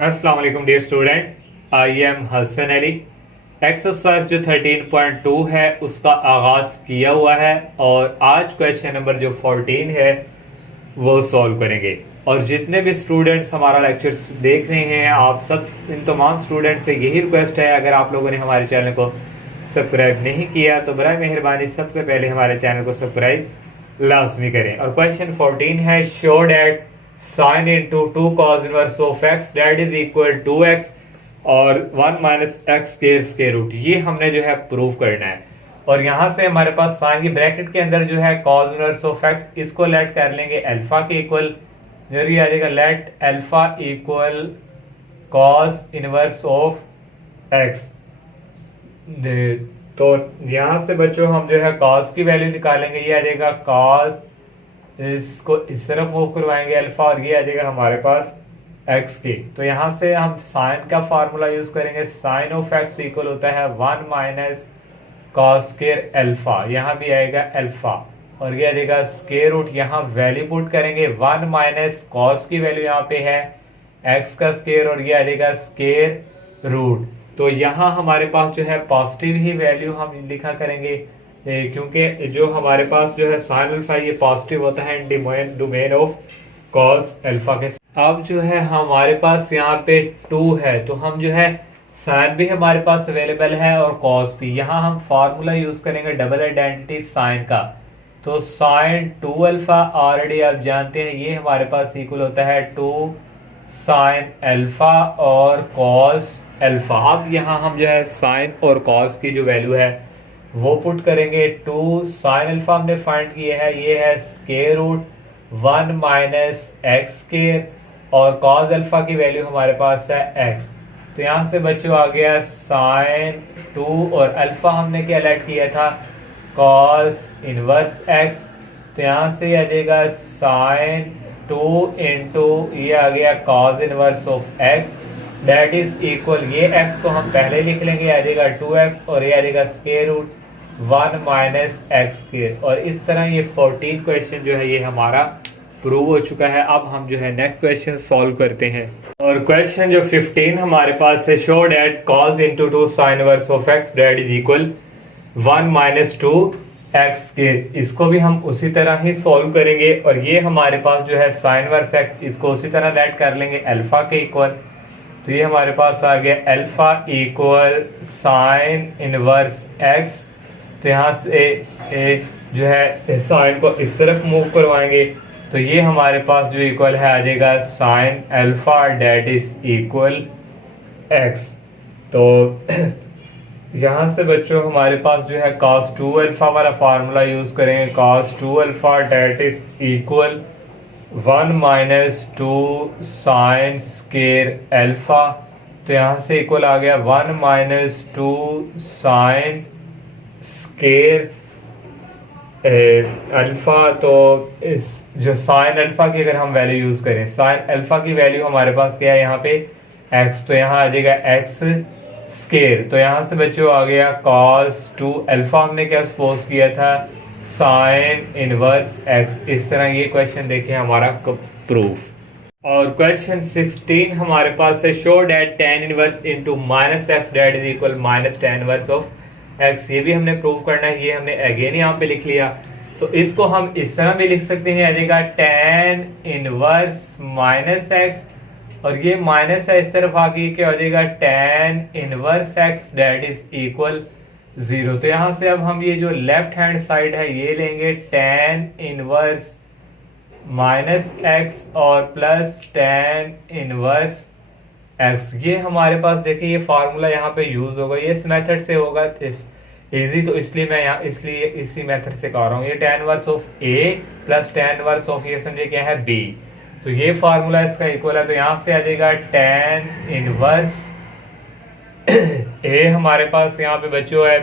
अस्सलाम वालेकुम dear student, I am Hasan Ali. Exercise जो 13.2 है उसका आगाज किया हुआ है और आज क्वेश्चन नंबर जो 14 है वो सॉल्व करेंगे। और जितने भी स्टूडेंट्स हमारा लेक्चर्स देख रहे हैं, आप सब इन तमाम स्टूडेंट्स से यही रिक्वेस्ट है, अगर आप लोगों ने हमारे चैनल को सब्सक्राइब नहीं किया तो बराए मेहरबानी सबसे पहले हमारे चैनल को सब्सक्राइब लाजमी करें। और क्वेश्चन 14 है, show that sine into 2 cos inverse of x that is equal to x और 1 माइनस एक्स स्क्वायर रूट। ये हमने जो है प्रूव करना है। और यहाँ से हमारे पास साइन की ब्रैकेट के अंदर जो है cos इनवर्स ऑफ x, इसको लेट कर लेंगे अल्फा के इक्वल। जरूरी आ जाएगा let alpha equal cos inverse of x। तो यहाँ से बच्चों हम जो है cos की वैल्यू निकालेंगे, ये आ जाएगा cos, इसको इस तरफ मूव करवाएंगे अल्फा और ये आ जाएगा हमारे पास x की। तो यहाँ से हम साइन का फार्मूला यूज करेंगे, साइन ऑफ x इक्वल होता है 1 माइनस कॉस स्क्वायर अल्फा, यहाँ भी आएगा अल्फा और ये आ जाएगा स्क्वायर रूट। यहाँ वैल्यू पुट करेंगे 1 माइनस कॉस की वैल्यू यहाँ पे है x का स्क्वायर और ये आ जाएगा स्क्वायर रूट। तो यहाँ हमारे पास जो है पॉजिटिव ही वैल्यू हम लिखा करेंगे क्योंकि जो हमारे पास जो है साइन अल्फा ये पॉजिटिव होता है डोमेन ऑफ कॉस अल्फा के। अब जो है हमारे पास यहाँ पे 2 है तो हम जो है साइन भी हमारे पास अवेलेबल है और कॉस भी। यहाँ हम फार्मूला यूज करेंगे डबल आइडेंटिटी साइन का। तो साइन 2 अल्फा ऑलरेडी आप जानते हैं, ये हमारे पास इक्वल होता है 2 साइन अल्फा और कॉस अल्फा। अब यहाँ हम जो है साइन और कॉस की जो वैल्यू है वो पुट करेंगे। 2 साइन अल्फा हमने फाइंड किया है, ये है square root 1 minus x square और कॉस अल्फा की वैल्यू हमारे पास है x। तो यहाँ से बच्चों आ गया साइन 2 और अल्फा हमने क्या लेट किया था कॉस इनवर्स x। तो यहाँ से आ जाएगा साइन 2 इंटू ये आ गया cos inverse of x that is equal, ये x को हम पहले लिख लेंगे, आ जाएगा 2x और ये आ जाएगा square root 1 minus x square. और इस तरह ये 14 क्वेश्चन जो है ये हमारा प्रूव हो चुका है। अब हम जो है नेक्स्ट क्वेश्चन सॉल्व करते हैं। और क्वेश्चन जो 15 हमारे पास है, show that cos into 2 sign inverse of x that is equal 1 minus 2 x square. इसको भी हम उसी तरह ही सॉल्व करेंगे और ये हमारे पास जो है साइन इनवर्स x, इसको उसी तरह लेट कर लेंगे अल्फा के इक्वल। तो ये हमारे पास आ गया alpha equal sine inverse x। तो यहाँ से जो है साइन को इस तरफ मूव करवाएंगे तो ये हमारे पास जो इक्वल है आ जाएगा sine alpha that is equal x। तो यहाँ से बच्चों हमारे पास जो है cos 2 अल्फा वाला फार्मूला यूज करेंगे, cos 2 अल्फा that is equal 1 minus 2 sine square alpha. तो यहाँ से इक्वल आ गया 1 माइनस 2 साइन स्क्वायर अल्फा। तो इस जो साइन अल्फा की अगर हम वैल्यू यूज करें, साइन अल्फा की वैल्यू हमारे पास क्या है यहाँ पे x, तो यहाँ आ जाएगा x स्क्वायर। तो यहाँ से बच्चों आ गया cos 2 अल्फा, हमने क्या सपोज किया था साइन इनवर्स x। इस तरह ये क्वेश्चन देखें हमारा प्रूफ। और क्वेश्चन 16 हमारे पास है, show that tan inverse into minus x that is equal minus tan inverse of x। ये भी हमने प्रूव करना है, ये हमने अगेन यहाँ पे लिख लिया। तो इसको हम इस तरह भी लिख सकते हैं, आ जाएगा tan इनवर्स माइनस x और ये माइनस है इस तरफ आगे क्या हो जाएगा tan inverse x that is equal 0। तो यहाँ से अब हम ये जो लेफ्ट हैंड साइड है ये लेंगे tan इनवर्स माइनस x और प्लस tan इनवर्स x। ये हमारे पास देखिए ये फार्मूला यहाँ पे यूज होगा, ये इस मेथड से होगा इजी, तो इसलिए मैं यहाँ इसलिए इसी मेथड से कर रहा हूँ। ये tan inverse of a plus tan inverse of ये समझे क्या है b। तो ये फार्मूला इसका इक्वल है। तो यहाँ से आ जाएगा tan इनवर्स a हमारे पास यहाँ पे बच्चों है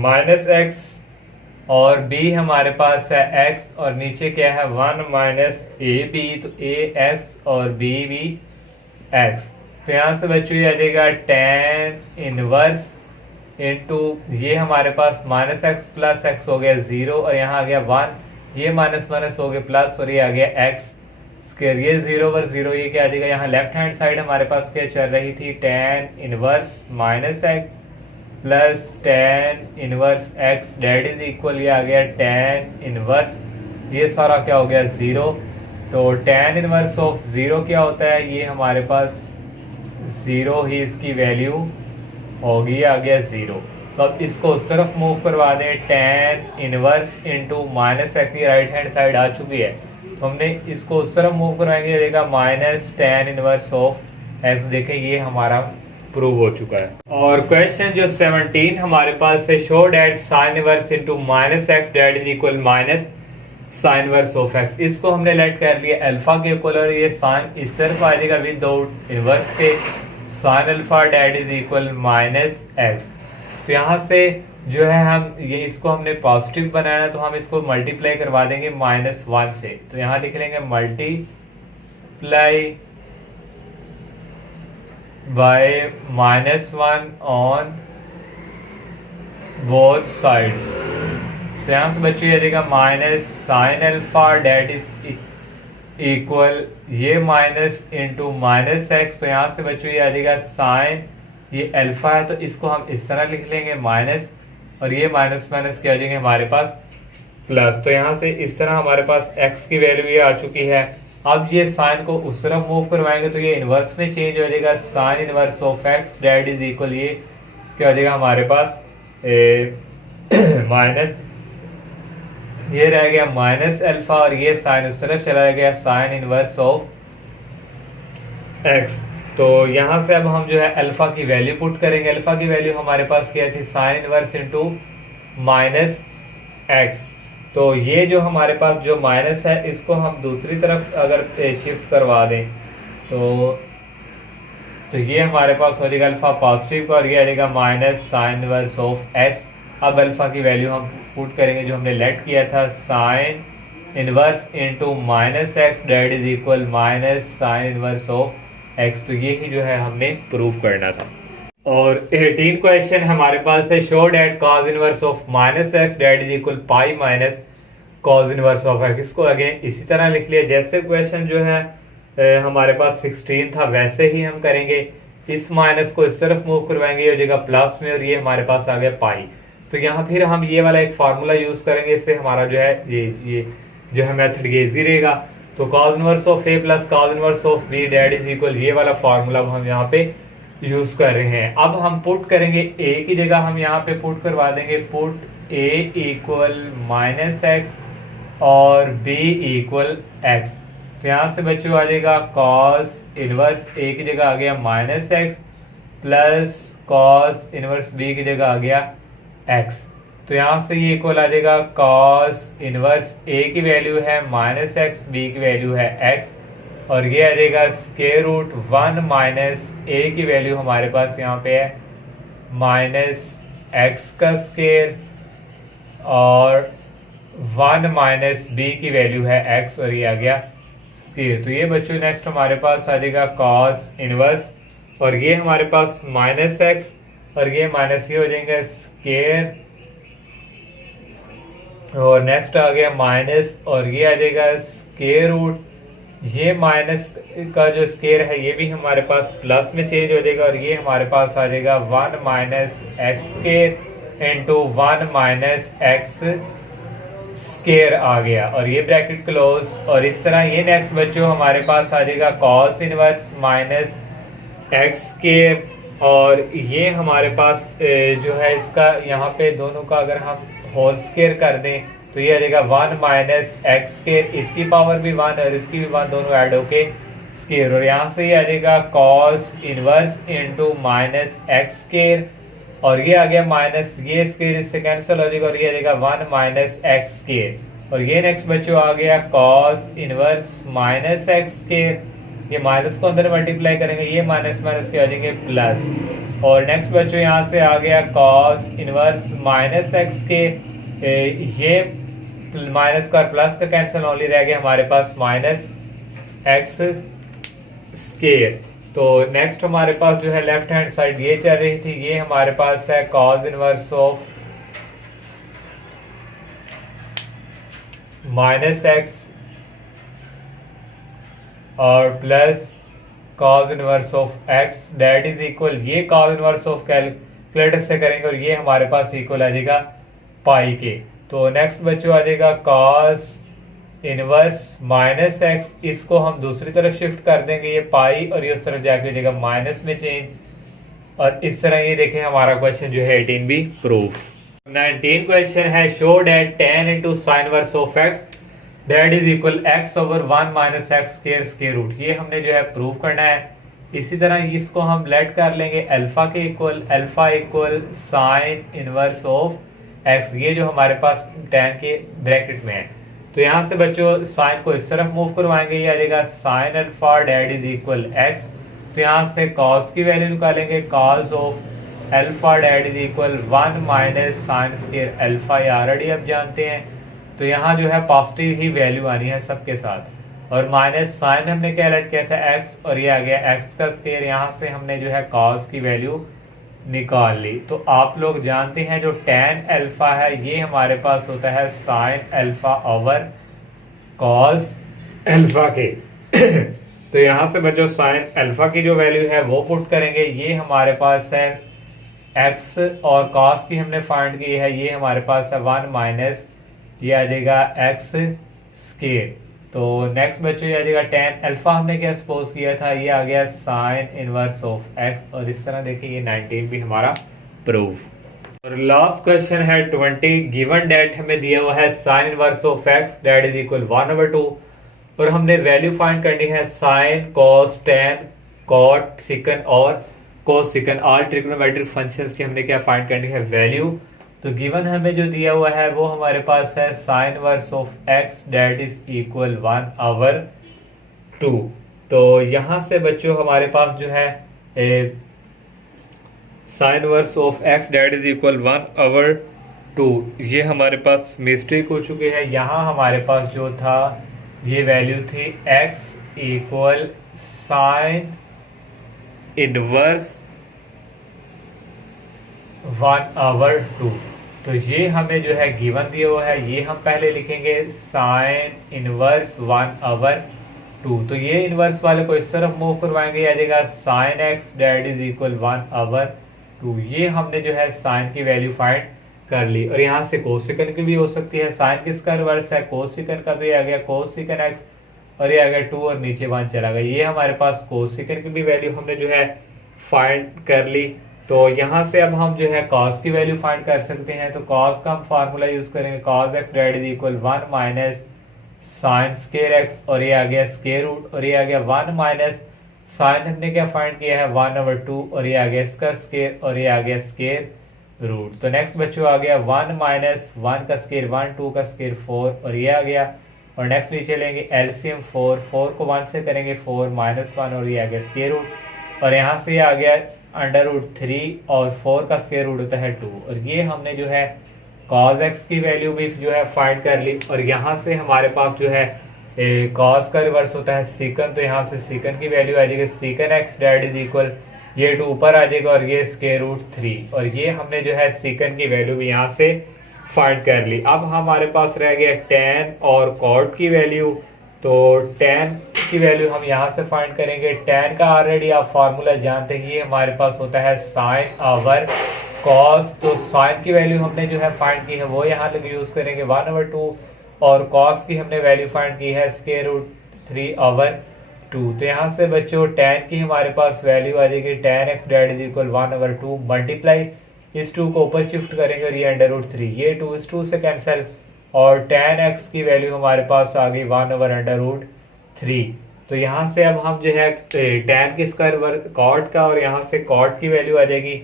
माइनस x और b हमारे पास है x और नीचे क्या है 1 माइनस ए बी। तो a x और b भी x। तो यहाँ से बच्चों ये आ जाएगा tan इनवर्स इंटू ये हमारे पास माइनस एक्स प्लस एक्स हो गया 0 और यहाँ आ गया 1, ये माइनस माइनस हो गया प्लस और ये आ गया x स्केयर ये 0/0 ये क्या आ जाएगा, यहाँ लेफ्ट हैंड साइड हमारे पास क्या चल रही थी, tan inverse minus x plus tan inverse x that is equal, ये आ गया tan इनवर्स, ये सारा क्या हो गया 0। तो tan इनवर्स ऑफ 0 क्या होता है, ये हमारे पास 0 ही इसकी वैल्यू होगी, आ गया 0। तो अब इसको उस तरफ मूव करवा दें, tan inverse into minus x की राइट हैंड साइड आ चुकी है, तो हमने इसको उस तरफ मूव करवाएंगे, देगा minus tan inverse of x. देखें ये हमारा प्रूव हो चुका है। और क्वेश्चन जो 17 हमारे पास है, show that sine inverse into minus x that is equal minus sine inverse of x. इसको हमने लेट कर लिया अल्फा के इक्वल, और ये साइन इस तरफ आ जाएगा विदाउट इनवर्स के, sine alpha that is equal minus x. तो यहाँ से जो है हम ये इसको हमने पॉजिटिव बनाना है, तो हम इसको मल्टीप्लाई करवा देंगे -1 से। तो यहाँ लिख लेंगे multiply by -1 on both sides. तो यहाँ से बच्चों ये देगा minus sine alpha that is equal ये माइनस इंटू माइनस एक्स। तो यहाँ से बच्चों ये आ जाएगा साइन, ये अल्फा है तो इसको हम इस तरह लिख लेंगे माइनस, और ये माइनस माइनस क्या आ जाएंगे हमारे पास प्लस। तो यहाँ से इस तरह हमारे पास x की वैल्यू ये आ चुकी है। अब ये साइन को उस तरफ मूव करवाएंगे तो ये इनवर्स में चेंज हो जाएगा, sine inverse of x that is equal ये क्या हो जाएगा हमारे पास माइनस, ये रह गया माइनस अल्फा, और ये साइन उस तरफ चला गया साइन इनवर्स ऑफ x। तो यहाँ से अब हम जो है अल्फा की वैल्यू पुट करेंगे। अल्फा की वैल्यू हमारे पास क्या थी, sign inverse into minus x. तो ये जो हमारे पास जो माइनस है इसको हम दूसरी तरफ अगर शिफ्ट करवा दें तो ये हमारे पास हो जाएगा अल्फा पॉजिटिव का, और ये आ जाएगा minus sine inverse of x. अब अल्फा की वैल्यू हम पुट करेंगे जो हमने लेट किया था, sine inverse into minus x that is equal minus sine inverse of x. तो ये ही जो है हमने प्रूव करना था। और 18 क्वेश्चन हमारे पास है, show that cos inverse of minus x that is equal pi minus cos inverse of x. इसको अगेन इसी तरह लिख लिया जैसे क्वेश्चन जो है हमारे पास 16 था वैसे ही हम करेंगे। इस माइनस को इस तरफ मूव करवाएंगे, ये हो जाएगा प्लस में, और ये हमारे पास आ गया पाई। तो यहाँ फिर हम ये वाला एक फार्मूला यूज करेंगे, इससे हमारा जो है ये जो है मेथड ये इजी रहेगा। तो cos inverse of a plus cos inverse of b that is equal, ये वाला फार्मूला हम यहाँ पे यूज कर रहे हैं। अब हम पुट करेंगे a की जगह हम यहाँ पे पुट करवा देंगे, put a equal minus x और b इक्वल एक्स। तो यहाँ से बच्चों आ जाएगा cos इनवर्स a की जगह आ गया minus x plus cos inverse b की जगह आ गया x। तो यहाँ से ये इक्वल आ जाएगा cos इनवर्स a की वैल्यू है माइनस एक्स, b की वैल्यू है x, और ये आ जाएगा स्क्वायर रूट 1 माइनस a की वैल्यू हमारे पास यहाँ पे है माइनस x का स्क्वायर, और 1 माइनस b की वैल्यू है x, और ये आ गया स्क्वायर। तो ये बच्चों नेक्स्ट हमारे पास आ जाएगा cos इनवर्स, और ये हमारे पास माइनस x, और ये माइनस ये हो जाएंगे स्क्वायर, और नेक्स्ट आ गया माइनस, और ये आ जाएगा स्क्वायर रूट, ये माइनस का जो स्क्वायर है ये भी हमारे पास प्लस में चेंज हो जाएगा, और ये हमारे पास आ जाएगा 1 minus x square into 1 minus x square आ गया, और ये ब्रैकेट क्लोज। और इस तरह ये नेक्स्ट बच्चों हमारे पास आ जाएगा cos inverse minus x square, और ये हमारे पास जो है इसका यहाँ पे दोनों का अगर हम होल स्क्वायर कर दें तो ये आ जाएगा 1 माइनस एक्स स्क्वायर, इसकी पावर भी 1 और इसकी भी 1, दोनों ऐड होके स्क्वायर, और यहाँ से ये आ जाएगा cos inverse into minus x square, और ये आ गया माइनस, ये स्क्वायर इससे कैंसिल हो जाएगा, और ये आ जाएगा 1 माइनस एक्स स्क्वायर, और ये नेक्स्ट बच्चों आ गया cos inverse minus x square, ये माइनस को अंदर मल्टीप्लाई करेंगे, ये माइनस माइनस के आ जाएंगे प्लस, और नेक्स्ट बच्चों यहाँ से आ गया cos इनवर्स माइनस एक्स के, ये माइनस का प्लस का कैंसिल, ओनली रह गया हमारे पास माइनस एक्स स्क्वायर। तो नेक्स्ट हमारे पास जो है लेफ्ट हैंड साइड ये चल रही थी, ये हमारे पास है cos inverse of minus x और plus cos inverse of x that is equal, ये cos इनवर्स ऑफ कैलकुलेटर से करेंगे और ये हमारे पास इक्वल आ जाएगा पाई के। तो नेक्स्ट बच्चों आ जाएगा cos इनवर्स माइनस एक्स, इसको हम दूसरी तरफ शिफ्ट कर देंगे, ये पाई और ये उस तरफ जाके हो जाएगा माइनस में चेंज। और इस तरह ये देखें हमारा क्वेश्चन जो है 18 भी प्रूफ। 19 क्वेश्चन है show that tan into sine inverse of x that is equal x over 1 minus x square square root, ये हमने जो है प्रूव करना है। इसी तरह इसको हम लेट कर लेंगे अल्फा के equal, alpha equal sign inverse of x, ये जो हमारे पास tan के ब्रैकेट में है। तो यहाँ से बच्चों साइन को इस तरफ मूव करवाएंगे, ये आ जाएगा sine alpha that is equal x। तो यहाँ से cos की वैल्यू निकालेंगे, cos of alpha that is equal 1 minus sine square alpha, ये ऑलरेडी आप जानते हैं। तो यहाँ जो है पॉजिटिव ही वैल्यू आनी है सबके साथ, और माइनस साइन हमने कैलकुलेट किया था x और ये आ गया x का स्क्वायर, यहाँ से हमने जो है cos की वैल्यू निकाल ली। तो आप लोग जानते हैं जो tan अल्फा है ये हमारे पास होता है sine alpha over cos alpha के। तो यहाँ से बच्चों साइन अल्फा की जो वैल्यू है वो पुट करेंगे, ये हमारे पास है x और cos की हमने फाइंड की है, ये हमारे पास है 1 माइनस ये आ जाएगा x स्क्वायर। तो नेक्स्ट बच्चों ये आ जाएगा tan अल्फा हमने क्या सपोज किया था, ये आ गया साइन इनवर्स ऑफ x, और इस तरह देखिए ये 19 भी हमारा प्रूफ। और लास्ट क्वेश्चन है 20, गिवन डेट हमें दिया हुआ है sine inverse of x that is equal 1/2, और हमने वैल्यू फाइंड करनी है sine cos tan cot secant और cosecant, all trigonometric functions की हमने क्या फाइंड करनी है वैल्यू। तो गिवन हमें जो दिया हुआ है वो हमारे पास है sine inverse of x that is equal 1/2। तो यहाँ से बच्चों हमारे पास जो है sine inverse of x that is equal 1/2, ये हमारे पास मिस्टेक हो चुकी है। यहाँ हमारे पास जो था ये वैल्यू थी x इक्वल साइन इनवर्स 1/2। तो ये हमें जो है गिवन दिया हुआ है, ये हम पहले लिखेंगे साइन इनवर्स 1/2। तो ये इनवर्स वाले को इस तरफ मूव करवाएंगे, आ जाएगा sine x that is equal 1/2। ये हमने जो है साइन की वैल्यू फाइंड कर ली। और यहाँ से कोसिकन की भी हो सकती है, साइन किसका रिवर्स है कोसिकन का, तो ये आ गया कोसिकन x और ये आ गया 2 और नीचे 1 चला गया। ये हमारे पास कोसिकन की भी वैल्यू हमने जो है फाइंड कर ली। तो यहाँ से अब हम जो है cos की वैल्यू फाइंड कर सकते हैं। तो cos का हम फार्मूला यूज करेंगे, cos x that is equal 1 minus sine square x, और ये आ गया स्क्वायर रूट, और ये आ गया 1 माइनस साइन हमने क्या फाइंड किया है 1/2, और ये आ गया इसका स्क्वायर, और ये आ गया स्क्वायर रूट। तो नेक्स्ट बच्चों आ गया 1 माइनस 1 का स्क्वायर 1, 2 का स्क्वायर 4, और ये आ गया। और नेक्स्ट नीचे लेंगे एलसीएम 4 को 1 से करेंगे 4 माइनस 1, और ये आ गया स्क्वायर रूट, और यहाँ से ये आ गया √3, और 4 का स्क्वायर रूट होता है 2। और ये हमने जो है cos x की वैल्यू भी जो है फाइंड कर ली। और यहाँ से हमारे पास जो है cos का रिवर्स होता है सिकन, तो यहाँ से सिकन की वैल्यू आ जाएगी सिकन x डेट इज इक्वल, ये 2 ऊपर आ जाएगा और ये स्क्वायर रूट 3, और ये हमने जो है सिकन की वैल्यू भी यहाँ से फाइंड कर ली। अब हमारे पास रह गया tan और cot की वैल्यू। तो tan की वैल्यू हम यहाँ से फाइंड करेंगे, tan का ऑलरेडी आप फार्मूला जानते हैं, ये हमारे पास होता है साइन ओवर cos। तो साइन की वैल्यू हमने जो है फाइंड की है वो यहाँ लगे यूज करेंगे 1/2, और cos की हमने वैल्यू फाइंड की है स्क्वायर रूट 3/2। तो यहाँ से बच्चों tan की हमारे पास वैल्यू आ जाएगी tan x that is equal 1/2 multiply इस 2 को ऊपर शिफ्ट करेंगे और ये √3, ये 2 इस 2 से कैंसिल, और tan x की वैल्यू हमारे पास आ गई 1/√3। तो यहाँ से अब हम जो है tan की स्क्वायर cot का, और यहाँ से cot की वैल्यू आ जाएगी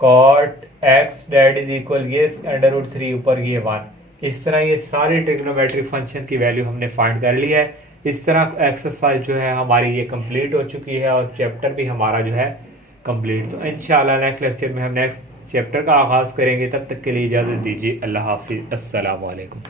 cot x that is equal ये √3 ऊपर ये 1। इस तरह ये सारे ट्रिग्नोमेट्रिक फंक्शन की वैल्यू हमने फाइंड कर ली है। इस तरह एक्सरसाइज जो है हमारी ये कंप्लीट हो चुकी है, और चैप्टर भी हमारा जो है कंप्लीट। तो इंशाल्लाह नेक्स्ट लेक्चर में हम नेक्स्ट चैप्टर का आगाज़ करेंगे। तब तक के लिए इजाज़त दीजिए। अल्लाह हाफिज़। अस्सलाम वालेकुम।